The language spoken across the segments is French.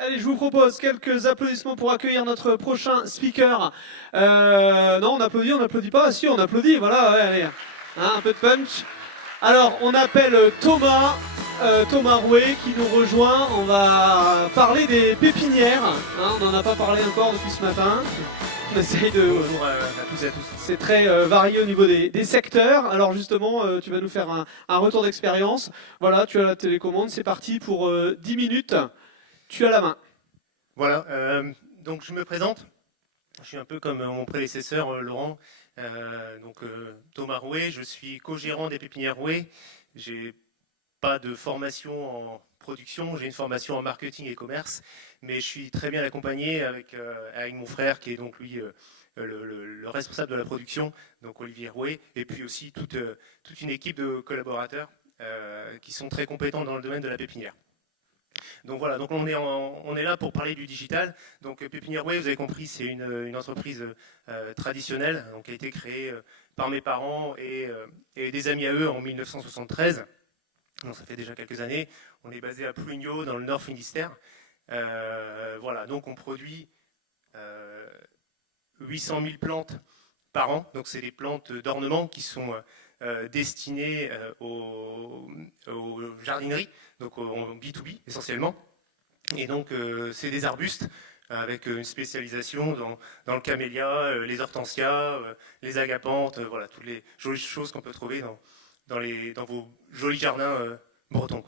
Allez, je vous propose quelques applaudissements pour accueillir notre prochain speaker. Non, on n'applaudit pas. Si, on applaudit, voilà, ouais, allez. Hein, un peu de punch. Alors, on appelle Thomas, Thomas Rouet qui nous rejoint. On va parler des pépinières. Hein, on n'en a pas parlé encore depuis ce matin. On essaye de... Bonjour à tous et à tous. C'est très varié au niveau des secteurs. Alors justement, tu vas nous faire un retour d'expérience. Voilà, tu as la télécommande, c'est parti pour 10 minutes. Tu as la main. Voilà, donc je me présente. Je suis un peu comme mon prédécesseur Laurent. Thomas Rouet, je suis co-gérant des pépinières Rouet. J'ai pas de formation en production, j'ai une formation en marketing et commerce, mais je suis très bien accompagné avec mon frère qui est donc lui le responsable de la production, donc Olivier Rouet, et puis aussi toute une équipe de collaborateurs qui sont très compétents dans le domaine de la pépinière. Donc voilà, donc on est là pour parler du digital. Donc Pépinière Rouet, vous avez compris, c'est une entreprise traditionnelle, donc, qui a été créée par mes parents et des amis à eux en 1973. Donc ça fait déjà quelques années. On est basé à Plouigneau, dans le Nord Finistère. Voilà, donc on produit 800 000 plantes par an. Donc c'est des plantes d'ornement qui sont destinées aux jardineries, donc en B2B essentiellement. Et donc c'est des arbustes avec une spécialisation dans le camélia, les hortensias, les agapanthes, voilà, toutes les jolies choses qu'on peut trouver dans vos jolis jardins bretons.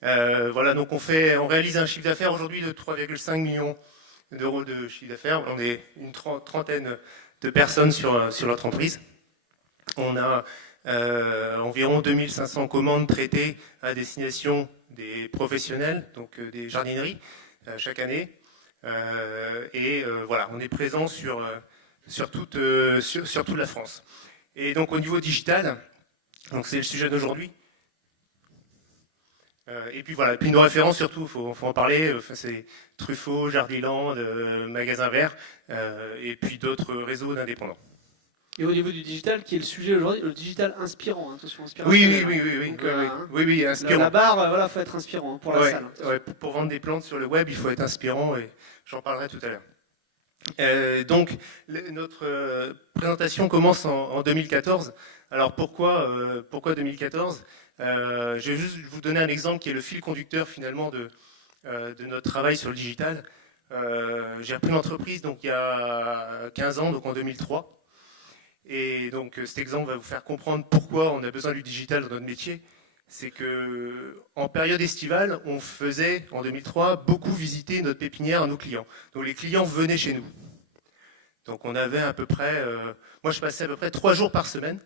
Voilà, donc on réalise un chiffre d'affaires aujourd'hui de 3,5 millions d'euros de chiffre d'affaires. On est une trentaine de personnes sur notre entreprise. On a environ 2500 commandes traitées à destination des professionnels, donc des jardineries, chaque année. Voilà, on est présent sur toute la France. Et donc au niveau digital, donc c'est le sujet d'aujourd'hui. Et puis voilà, et puis nos références surtout, faut en parler, c'est Truffaut, Jardiland, Magasin Vert, et puis d'autres réseaux d'indépendants. Et au niveau du digital, qui est le sujet aujourd'hui, le digital inspirant, hein, attention, inspirant. Oui, inspirant. La barre, voilà, faut être inspirant pour la salle. Ouais, pour vendre des plantes sur le web, il faut être inspirant, et j'en parlerai tout à l'heure. Donc, notre présentation commence en 2014. Alors pourquoi 2014 ? Je vais juste vous donner un exemple qui est le fil conducteur finalement de notre travail sur le digital. J'ai repris l'entreprise donc il y a 15 ans, donc en 2003. Et donc cet exemple va vous faire comprendre pourquoi on a besoin du digital dans notre métier. C'est que en période estivale, on faisait en 2003 beaucoup visiter notre pépinière à nos clients. Donc les clients venaient chez nous. Donc on avait à peu près, moi je passais à peu près 3 jours par semaine.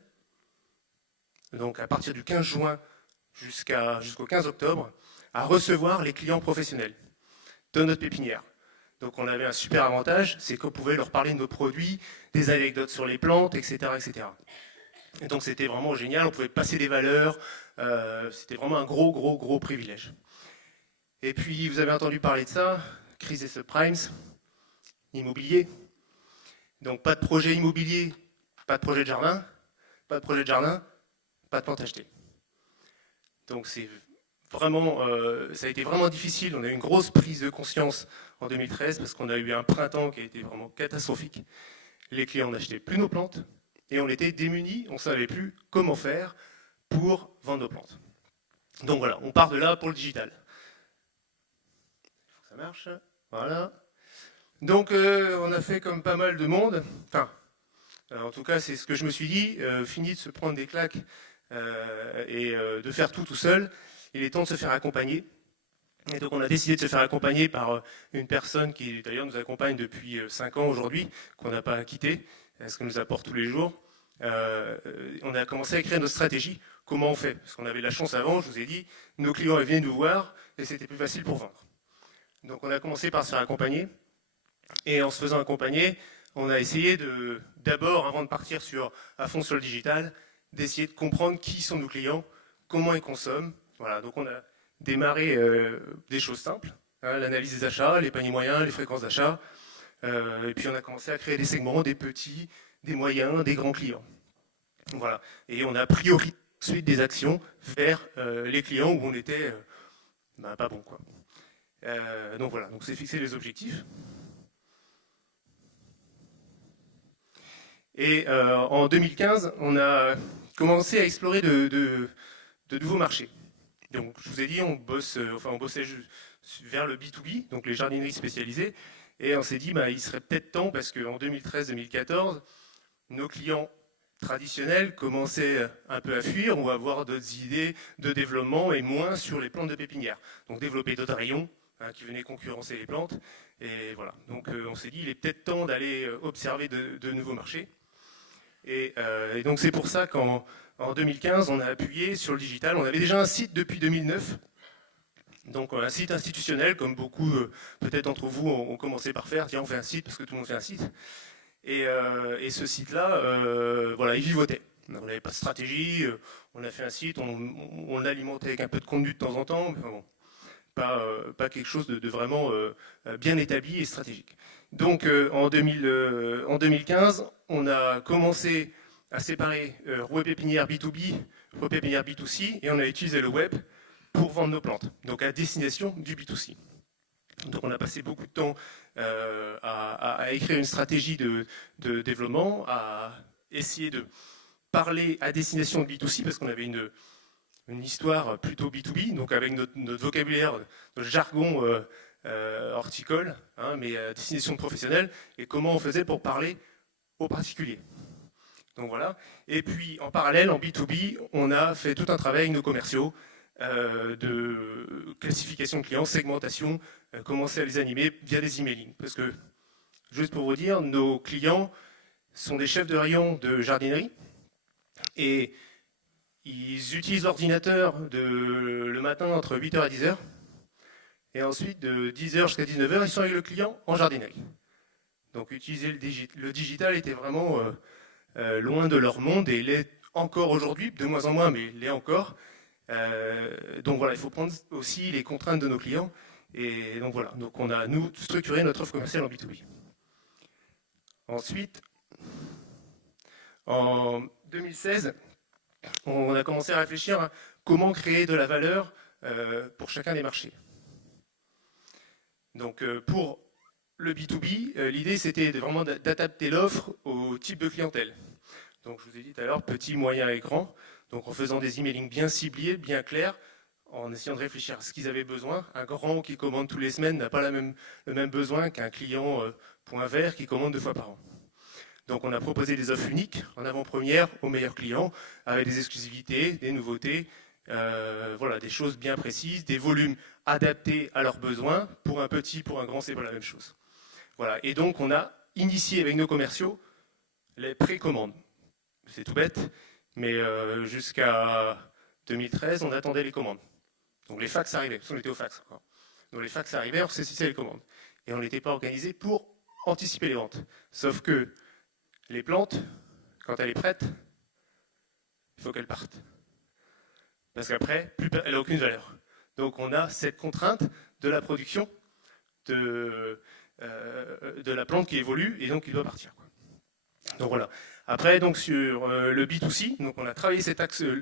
Donc à partir du 15 juin jusqu'au 15 octobre, à recevoir les clients professionnels de notre pépinière. Donc on avait un super avantage, c'est qu'on pouvait leur parler de nos produits, des anecdotes sur les plantes, etc. etc. Et donc c'était vraiment génial, on pouvait passer des valeurs, c'était vraiment un gros privilège. Et puis vous avez entendu parler de ça, crise et subprimes, immobilier. Donc pas de projet immobilier, pas de projet de jardin, pas de projet de jardin, pas de plantes achetées. Donc c'est vraiment, ça a été vraiment difficile. On a eu une grosse prise de conscience en 2013 parce qu'on a eu un printemps qui a été vraiment catastrophique. Les clients n'achetaient plus nos plantes et on était démunis, on ne savait plus comment faire pour vendre nos plantes. Donc voilà, on part de là pour le digital. Il faut que ça marche, voilà. Donc on a fait comme pas mal de monde, enfin, en tout cas c'est ce que je me suis dit, fini de se prendre des claques et de faire tout seul, il est temps de se faire accompagner. Et donc on a décidé de se faire accompagner par une personne qui d'ailleurs nous accompagne depuis 5 ans aujourd'hui, qu'on n'a pas quitté, ce qu'elle nous apporte tous les jours. On a commencé à écrire notre stratégie, comment on fait. Parce qu'on avait la chance avant, je vous ai dit, nos clients venaient nous voir et c'était plus facile pour vendre. Donc on a commencé par se faire accompagner. Et en se faisant accompagner, on a essayé d'abord, avant de partir à fond sur le digital, d'essayer de comprendre qui sont nos clients, comment ils consomment. Voilà, donc on a démarré des choses simples, hein, l'analyse des achats, les paniers moyens, les fréquences d'achat. Et puis on a commencé à créer des segments, des petits, des moyens, des grands clients. Voilà. Et on a priorisé ensuite des actions vers les clients où on était pas bon, quoi. Donc voilà, donc c'est fixer les objectifs. Et en 2015, on a commencé à explorer de nouveaux marchés. Donc je vous ai dit, on bossait vers le B2B, donc les jardineries spécialisées, et on s'est dit, il serait peut-être temps, parce qu'en 2013-2014, nos clients traditionnels commençaient un peu à fuir ou à avoir d'autres idées de développement et moins sur les plantes de pépinière. Donc développer d'autres rayons qui venaient concurrencer les plantes. Et voilà. Donc on s'est dit, il est peut-être temps d'aller observer de nouveaux marchés. Et donc c'est pour ça qu'en 2015, on a appuyé sur le digital. On avait déjà un site depuis 2009. Donc un site institutionnel, comme beaucoup peut-être d'entre vous ont commencé par faire. Tiens, on fait un site parce que tout le monde fait un site. Et ce site-là, voilà, il vivotait. On n'avait pas de stratégie, on a fait un site, on l'alimentait avec un peu de contenu de temps en temps, mais bon, pas quelque chose de vraiment bien établi et stratégique. Donc en 2015, on a commencé à séparer rouet pépinière B2B, rouet pépinière B2C, et on a utilisé le web pour vendre nos plantes, donc à destination du B2C. Donc on a passé beaucoup de temps à écrire une stratégie de développement, à essayer de parler à destination de B2C, parce qu'on avait une histoire plutôt B2B, donc avec notre vocabulaire, notre jargon horticole, mais à destination de professionnels, et comment on faisait pour parler aux particuliers. Donc voilà. Et puis en parallèle, en B2B, on a fait tout un travail avec nos commerciaux, de classification de clients, segmentation, commencer à les animer via des emailing. Parce que, juste pour vous dire, nos clients sont des chefs de rayon de jardinerie et ils utilisent l'ordinateur le matin entre 8h et 10h et ensuite de 10h jusqu'à 19h, ils sont avec le client en jardinerie. Donc utiliser le digital était vraiment loin de leur monde et il est encore aujourd'hui, de moins en moins, mais il l'est encore. Donc voilà, il faut prendre aussi les contraintes de nos clients. Et donc voilà, donc on a, nous, structuré notre offre commerciale en B2B. Ensuite, en 2016, on a commencé à réfléchir à comment créer de la valeur pour chacun des marchés. Donc pour le B2B, l'idée c'était vraiment d'adapter l'offre au type de clientèle. Donc je vous ai dit tout à l'heure, petit, moyen et grand. Donc en faisant des emailing bien ciblés, bien clairs, en essayant de réfléchir à ce qu'ils avaient besoin. Un grand qui commande tous les semaines n'a pas le même besoin qu'un client point vert qui commande 2 fois par an. Donc on a proposé des offres uniques en avant-première aux meilleurs clients, avec des exclusivités, des nouveautés, voilà, des choses bien précises, des volumes adaptés à leurs besoins. Pour un petit, pour un grand, c'est pas la même chose. Voilà. Et donc on a initié avec nos commerciaux les précommandes. C'est tout bête, mais jusqu'à 2013, on attendait les commandes. Donc les fax arrivaient, parce qu'on était au fax encore. Donc les fax arrivaient, on saisissait les commandes. Et on n'était pas organisé pour anticiper les ventes. Sauf que les plantes, quand elle est prête, il faut qu'elle parte. Parce qu'après, elle n'a aucune valeur. Donc on a cette contrainte de la production de la plante qui évolue et donc qui doit partir. Donc voilà. Après, donc sur le B2C, donc on a travaillé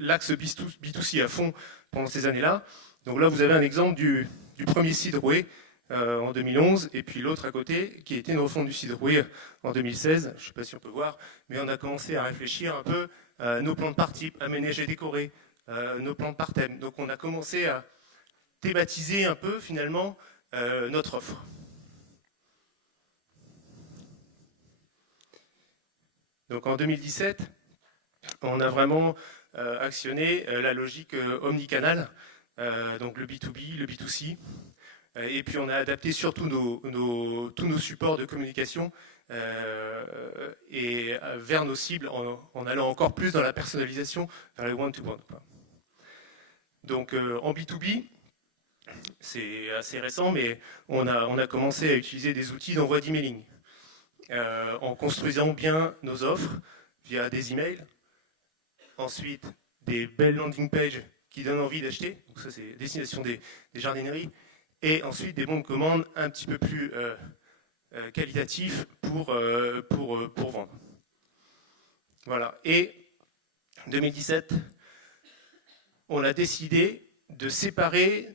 l'axe B2C à fond pendant ces années-là. Donc là, vous avez un exemple du premier site roué en 2011, et puis l'autre à côté, qui était une refonte du site roué en 2016. Je ne sais pas si on peut voir, mais on a commencé à réfléchir un peu nos plantes par type, aménagées, décorées, nos plantes par thème. Donc on a commencé à thématiser un peu, finalement, notre offre. Donc en 2017, on a vraiment actionné la logique omnicanal, donc le B2B, le B2C, et puis on a adapté surtout tous nos supports de communication et vers nos cibles en allant encore plus dans la personnalisation, vers le one-to-one. Donc en B2B, c'est assez récent, mais on a commencé à utiliser des outils d'envoi d'emailing. En construisant bien nos offres via des emails, ensuite des belles landing pages qui donnent envie d'acheter, donc ça c'est destination des jardineries, et ensuite des bons de commande un petit peu plus qualitatifs pour vendre. Voilà. Et 2017, on a décidé de séparer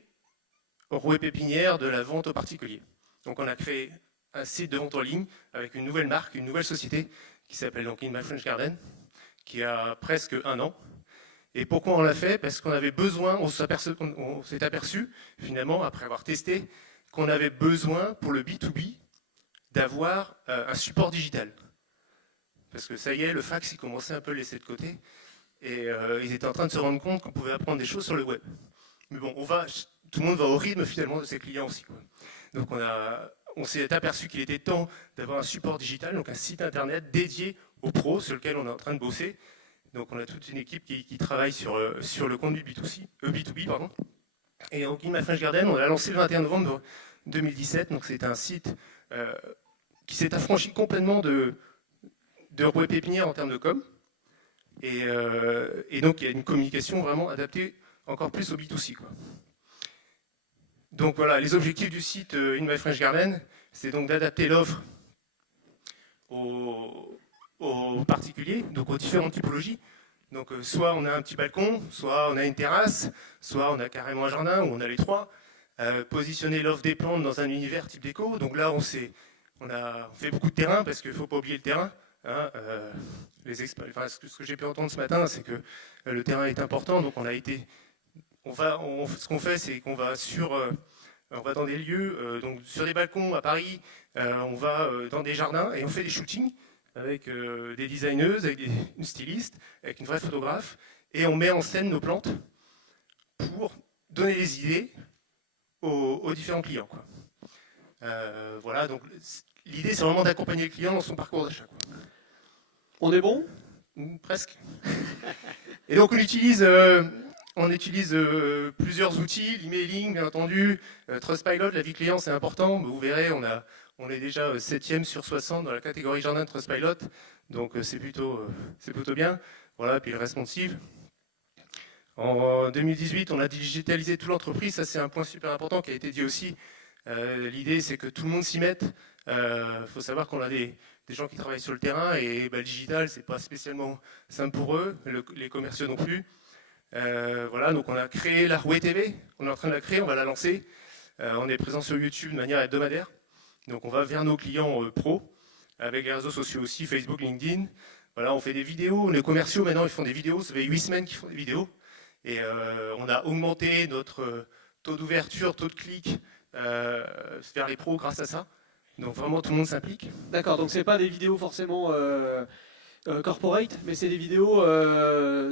rouée pépinière de la vente aux particuliers. Donc on a créé un site de vente en ligne avec une nouvelle marque, une nouvelle société qui s'appelle donc In My French Garden, qui a presque 1 an. Et pourquoi on l'a fait? Parce qu'on avait besoin, on s'est aperçu finalement, après avoir testé, qu'on avait besoin pour le B2B d'avoir un support digital. Parce que ça y est, le fax, il commençait un peu à le laisser de côté. Et ils étaient en train de se rendre compte qu'on pouvait apprendre des choses sur le web. Mais bon, tout le monde va au rythme finalement de ses clients aussi, quoi. Donc on s'est aperçu qu'il était temps d'avoir un support digital, donc un site internet dédié aux pros sur lequel on est en train de bosser. Donc on a toute une équipe qui travaille sur le compte du B2B, pardon. Et donc In My French Garden, on l'a lancé le 21 novembre 2017. Donc c'est un site qui s'est affranchi complètement de rouée pépinière en termes de com. Et donc il y a une communication vraiment adaptée encore plus au B2C, quoi. Donc voilà, les objectifs du site In My French Garden, c'est donc d'adapter l'offre aux particuliers, donc aux différentes typologies. Donc soit on a un petit balcon, soit on a une terrasse, soit on a carrément un jardin, ou on a les trois. Positionner l'offre des plantes dans un univers type déco. Donc là, on fait beaucoup de terrain, parce qu'il ne faut pas oublier le terrain. Hein, ce que j'ai pu entendre ce matin, c'est que le terrain est important. Donc ce qu'on fait, c'est qu'on va on va dans des lieux, donc sur des balcons à Paris, on va dans des jardins et on fait des shootings avec des designeuses, avec une styliste, avec une vraie photographe, et on met en scène nos plantes pour donner des idées aux différents clients, quoi. Voilà, donc l'idée, c'est vraiment d'accompagner le client dans son parcours d'achat, quoi. On est bon? Presque. Et donc on utilise plusieurs outils, l'emailing bien entendu, Trustpilot, la vie client c'est important, vous verrez on est déjà 7e sur 60 dans la catégorie jardin de Trustpilot, donc c'est plutôt bien. Voilà, puis le responsive. En 2018, on a digitalisé toute l'entreprise, ça c'est un point super important qui a été dit aussi. L'idée c'est que tout le monde s'y mette. Faut savoir qu'on a des gens qui travaillent sur le terrain et le digital c'est pas spécialement simple pour eux, les commerciaux non plus. Voilà, donc on a créé la Rouée TV, on est en train de la créer, on va la lancer. On est présent sur YouTube de manière hebdomadaire. Donc on va vers nos clients pros, avec les réseaux sociaux aussi, Facebook, LinkedIn. Voilà, on fait des vidéos, les commerciaux maintenant ils font des vidéos, ça fait 8 semaines qu'ils font des vidéos. Et on a augmenté notre taux d'ouverture, taux de clic vers les pros grâce à ça. Donc vraiment tout le monde s'implique. D'accord, donc c'est pas des vidéos forcément corporate, mais c'est des vidéos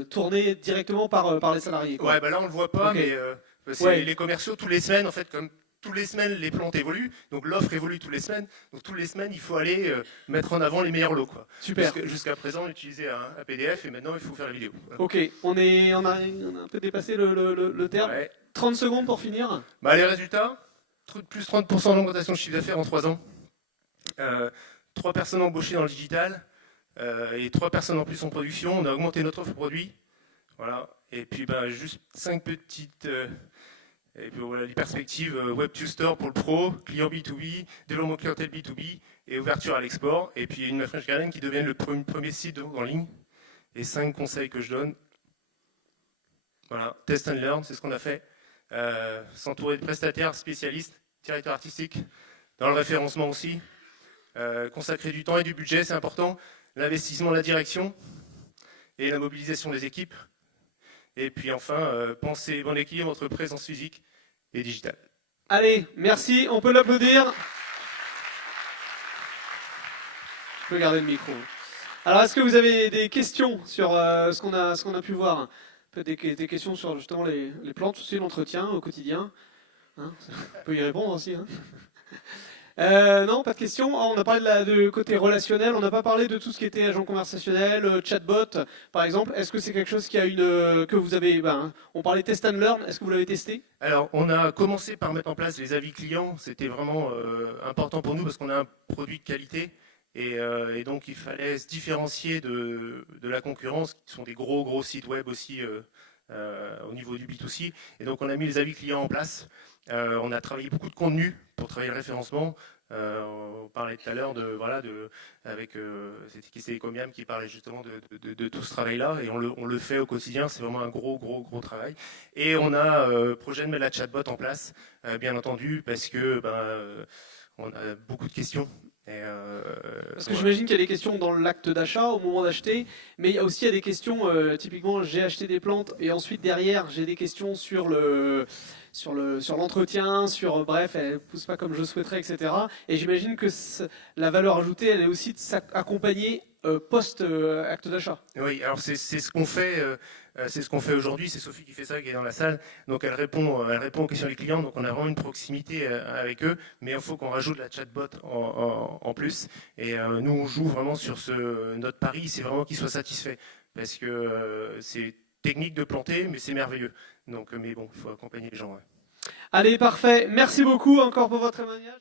tournées directement par les salariés, quoi. Ouais, bah là on le voit pas, Okay. mais c'est les commerciaux tous les semaines en fait, comme toutes les semaines les plantes évoluent, donc l'offre évolue toutes les semaines, donc toutes les semaines il faut aller mettre en avant les meilleurs lots, quoi. Super. Jusqu'à présent on utilisait un PDF et maintenant il faut faire la vidéo. Voilà. Ok, on a un peu dépassé le terme. Ouais. 30 secondes pour finir. Bah, les résultats, plus 30% d'augmentation de chiffre d'affaires en 3 ans. 3 personnes embauchées dans le digital et 3 personnes en plus en production. On a augmenté notre offre de produits. Voilà. Et puis juste 5 petites... et puis voilà, les perspectives Web2 Store pour le pro, client B2B, développement clientèle B2B et ouverture à l'export. Et puis In My French Garden qui devient le premier site de vente en ligne. Et 5 conseils que je donne. Voilà, test and learn, c'est ce qu'on a fait. S'entourer de prestataires spécialistes, directeurs artistiques, dans le référencement aussi. Consacrer du temps et du budget, c'est important. L'investissement, la direction et la mobilisation des équipes. Et puis enfin, penser bon équilibre entre présence physique et digitale. Allez, merci, on peut l'applaudir. Je peux garder le micro. Alors, est-ce que vous avez des questions sur ce qu'on a pu voir? Peut-être des questions sur justement les plantes, aussi l'entretien au quotidien. Hein, on peut y répondre aussi. Hein. Non, pas de questions. On a parlé de côté relationnel, on n'a pas parlé de tout ce qui était agent conversationnel, chatbot, par exemple. Est-ce que c'est quelque chose que vous avez... on parlait test and learn, est-ce que vous l'avez testé? Alors, on a commencé par mettre en place les avis clients. C'était vraiment important pour nous parce qu'on a un produit de qualité. Et donc, il fallait se différencier de la concurrence, qui sont des gros sites web aussi au niveau du B2C. Et donc, on a mis les avis clients en place. On a travaillé beaucoup de contenu pour travailler le référencement, On parlait tout à l'heure avec c'était qui, c'est Ecomiam qui parlait justement de tout ce travail-là, et on le fait au quotidien. C'est vraiment un gros travail. Et on a projet de mettre la chatbot en place, bien entendu, parce que on a beaucoup de questions. Parce que j'imagine qu'il y a des questions dans l'acte d'achat, au moment d'acheter, mais il y a aussi des questions, typiquement j'ai acheté des plantes et ensuite derrière j'ai des questions sur l'entretien, bref, elles ne poussent pas comme je souhaiterais, etc. Et j'imagine que la valeur ajoutée, elle est aussi de s'accompagner post-acte d'achat. Oui, alors c'est ce qu'on fait. C'est ce qu'on fait aujourd'hui, c'est Sophie qui fait ça, qui est dans la salle. Donc elle répond aux questions des clients, donc on a vraiment une proximité avec eux, mais il faut qu'on rajoute la chatbot en plus. Et nous, on joue vraiment sur notre pari, c'est vraiment qu'ils soient satisfaits, parce que c'est technique de planter, mais c'est merveilleux. Donc, mais bon, il faut accompagner les gens. Ouais. Allez, parfait. Merci beaucoup encore pour votre témoignage.